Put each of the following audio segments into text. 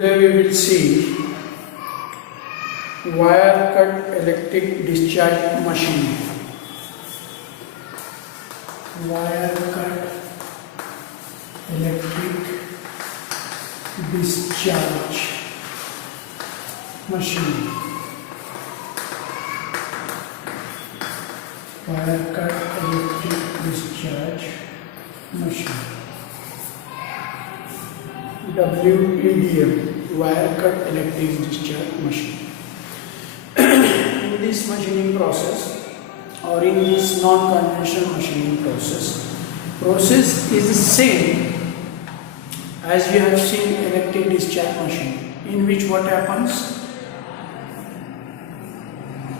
Today we will see wire cut electric discharge machine. Wire cut electric discharge machine. Wire cut electric discharge machine. WEDM, wire cut electric discharge machine. In this machining process or in this non-conventional machining process is the same as we have seen electric discharge machine, in which what happens?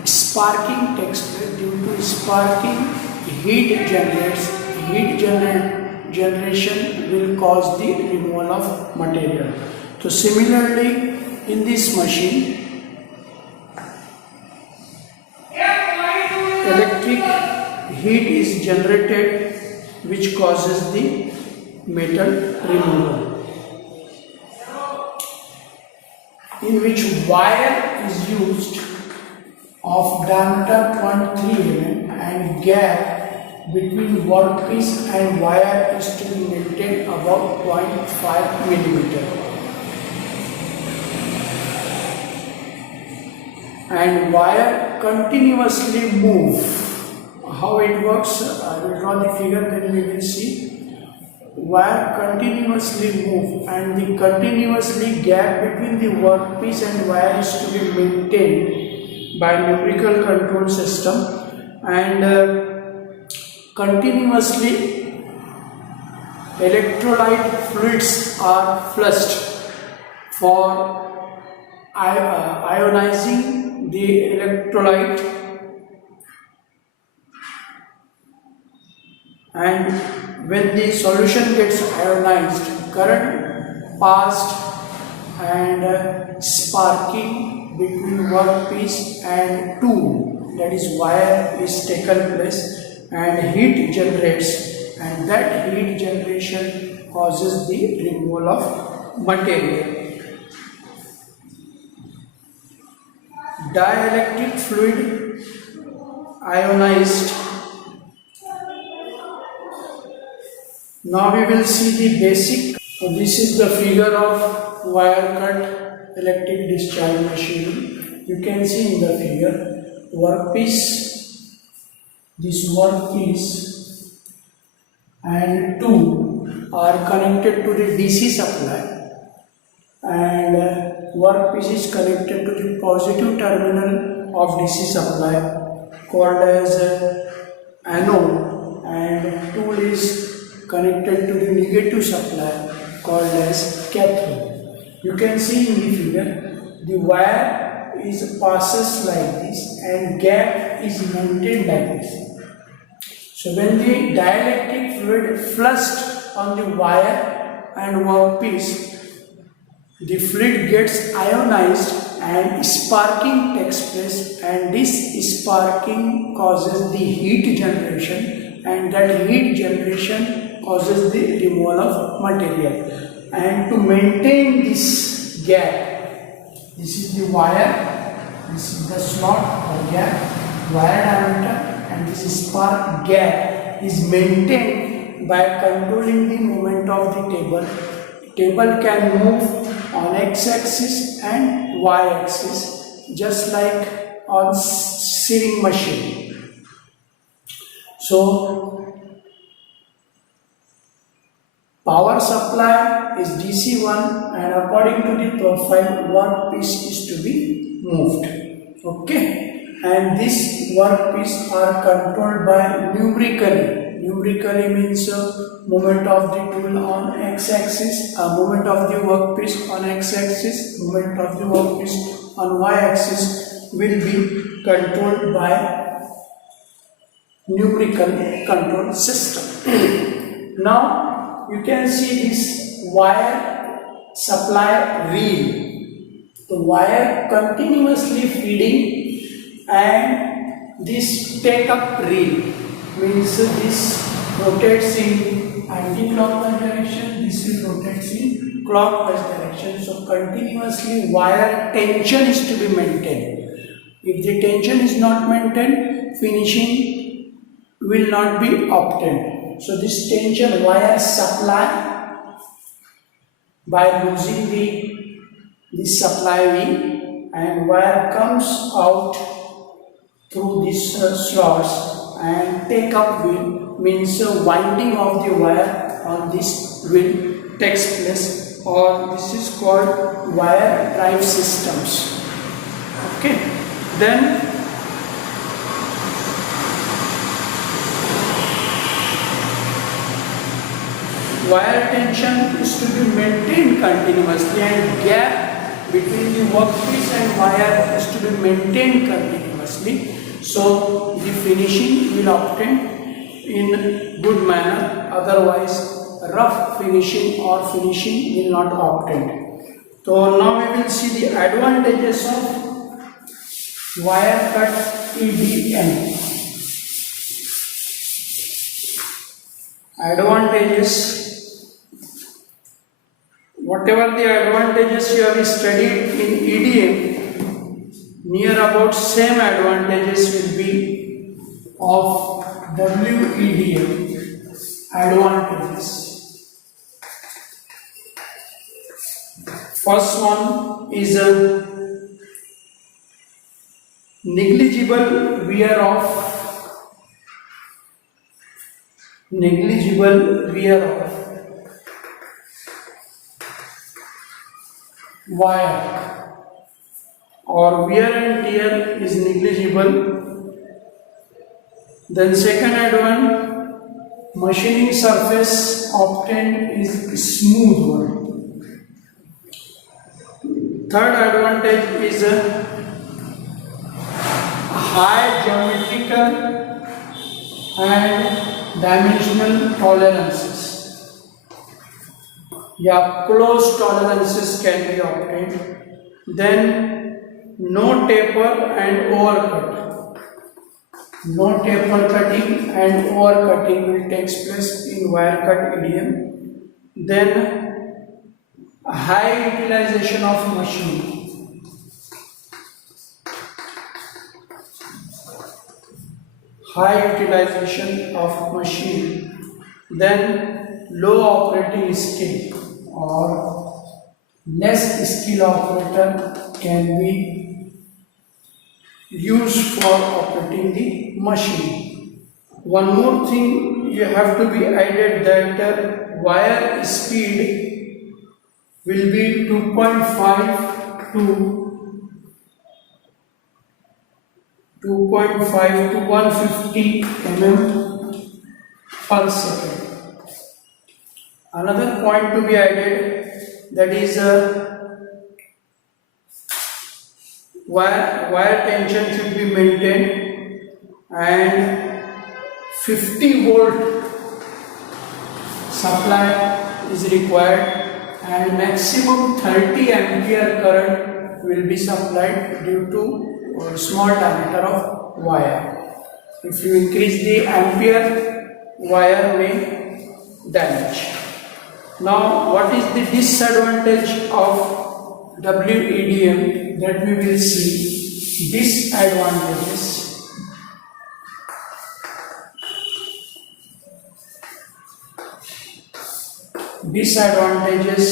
Sparking takes place. Due to sparking, heat generation will cause the removal of material. So similarly, in this machine, electric heat is generated which causes the metal removal, in which wire is used of diameter 0.3 mm and gap between workpiece and wire is to be maintained about 0.5 millimeter. And wire continuously move. How it works? I will draw the figure, then we will see. Wire continuously move, and the continuously gap between the workpiece and wire is to be maintained by numerical control system, and continuously electrolyte fluids are flushed for ionizing the electrolyte, and when the solution gets ionized, current passed and sparking between workpiece and tool, that is wire, is taken place, and heat generates, and that heat generation causes the removal of material. Dielectric fluid ionized. Now we will see the basic. So this is the figure of wire cut electric discharge machine. You can see in the figure workpiece. This workpiece and tool are connected to the DC supply, and workpiece is connected to the positive terminal of DC supply called as anode, and tool is connected to the negative supply called as cathode. You can see in the figure the wire passes like this and gap is maintained like this. So when the dielectric fluid flushed on the wire and workpiece, the fluid gets ionized and sparking takes place, and this sparking causes the heat generation, and that heat generation causes the removal of material. And to maintain this gap, this is the wire, this is the slot or gap, wire diameter, and this spark gap is maintained by controlling the movement of the table. Table can move on x-axis and y-axis just like on sewing machine. So power supply is DC one, and according to the profile, workpiece is to be moved. Okay. And this workpiece are controlled by numerically. Numerically means movement of the tool on x-axis, movement of the workpiece on x-axis, movement of the workpiece on y-axis will be controlled by numerical control system. Now you can see this wire supply reel. The wire continuously feeding, and this take up reel means this rotates in anti-clockwise direction, this will rotate in clockwise direction. So continuously wire tension is to be maintained. If the tension is not maintained, finishing will not be obtained. So this tension wire supply, by losing this supply V, and wire comes out through these slots and take up wheel, means winding of the wire on this wheel takes place, or this is called wire drive systems. Okay, then wire tension is to be maintained continuously, and gap between the workpiece and wire is to be maintained continuously, so the finishing will obtain in good manner. Otherwise rough finishing or finishing will not obtain. So now we will see the advantages of wire cut EDM. Advantages, whatever the advantages you have studied in EDM, near about same advantages will be of WEDM. Advantages. First one is a negligible wear of wire, or wear and tear is negligible. Then second advantage, machining surface obtained is smooth one. Third advantage is a high geometrical and dimensional tolerances. Yeah, close tolerances can be obtained. Then no taper and overcut. No taper cutting and overcutting will take place in wire cut EDM. Then high utilization of machine. High utilization of machine. Then low operating skill, or less skill operator can be used for operating the machine. One more thing you have to be added, that wire speed will be 2.5 to 150 mm per second. Another point to be added, that is wire tension should be maintained, and 50 volt supply is required, and maximum 30 ampere current will be supplied due to small diameter of wire. If you increase the ampere, wire may damage. Now, what is the disadvantage of WEDM? That we will see. Disadvantages. Disadvantages.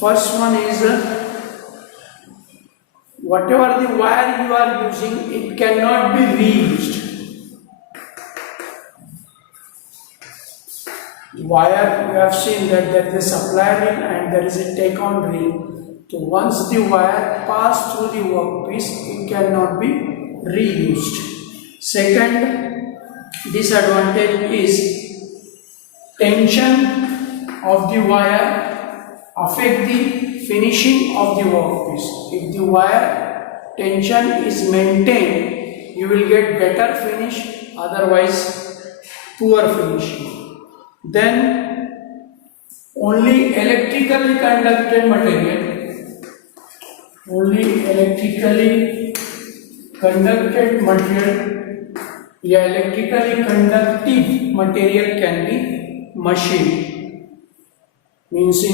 First one is whatever the wire you are using, it cannot be reused. Wire, you have seen that there is a supply reel and there is a take on reel. So once the wire pass through the workpiece, it cannot be reused. Second disadvantage is tension of the wire affect the finishing of the workpiece. If the wire tension is maintained, you will get better finish, otherwise poor finishing. Then only electrically conducted material, electrically conductive material can be machined. Means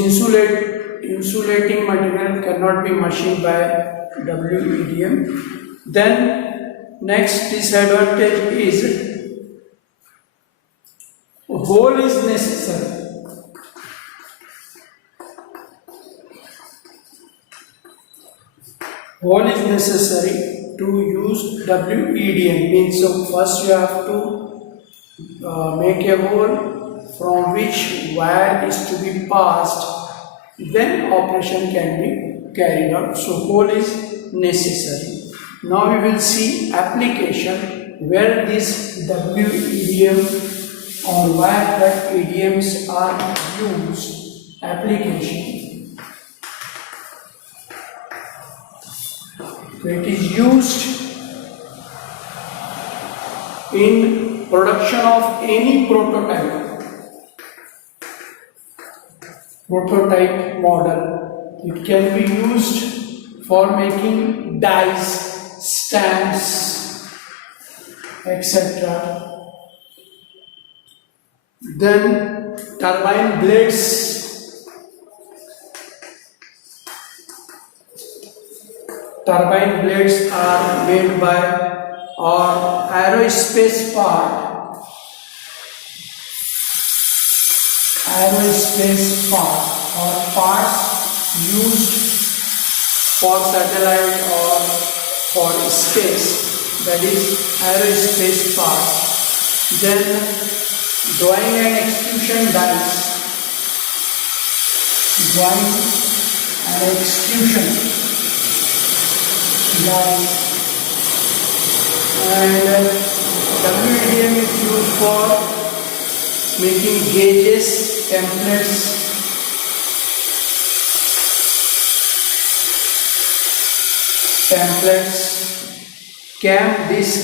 insulating material cannot be machined by WEDM. Then next disadvantage is hole is necessary. Hole is necessary to use WEDM, means so first you have to make a hole from which wire is to be passed, then operation can be carried out. So hole is necessary. Now we will see application where this WEDM or wire cut EDMs are used. Application. So it is used in production of any prototype model. It can be used for making dies, stamps, etc. Then turbine blades. Turbine blades are made by or aerospace part or parts used for satellite or for space, that is aerospace parts. Then drawing and extrusion dies, drawing and extrusion dies, and WEDM is used for making gauges, templates, cam disc,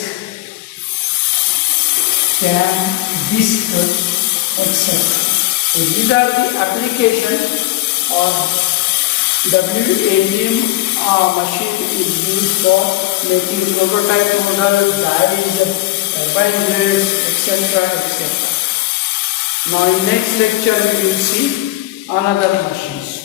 etc. So these are the applications of WEDM machine is used for making prototype model, dies, turbine blades, etc. Now in next lecture we will see another machines.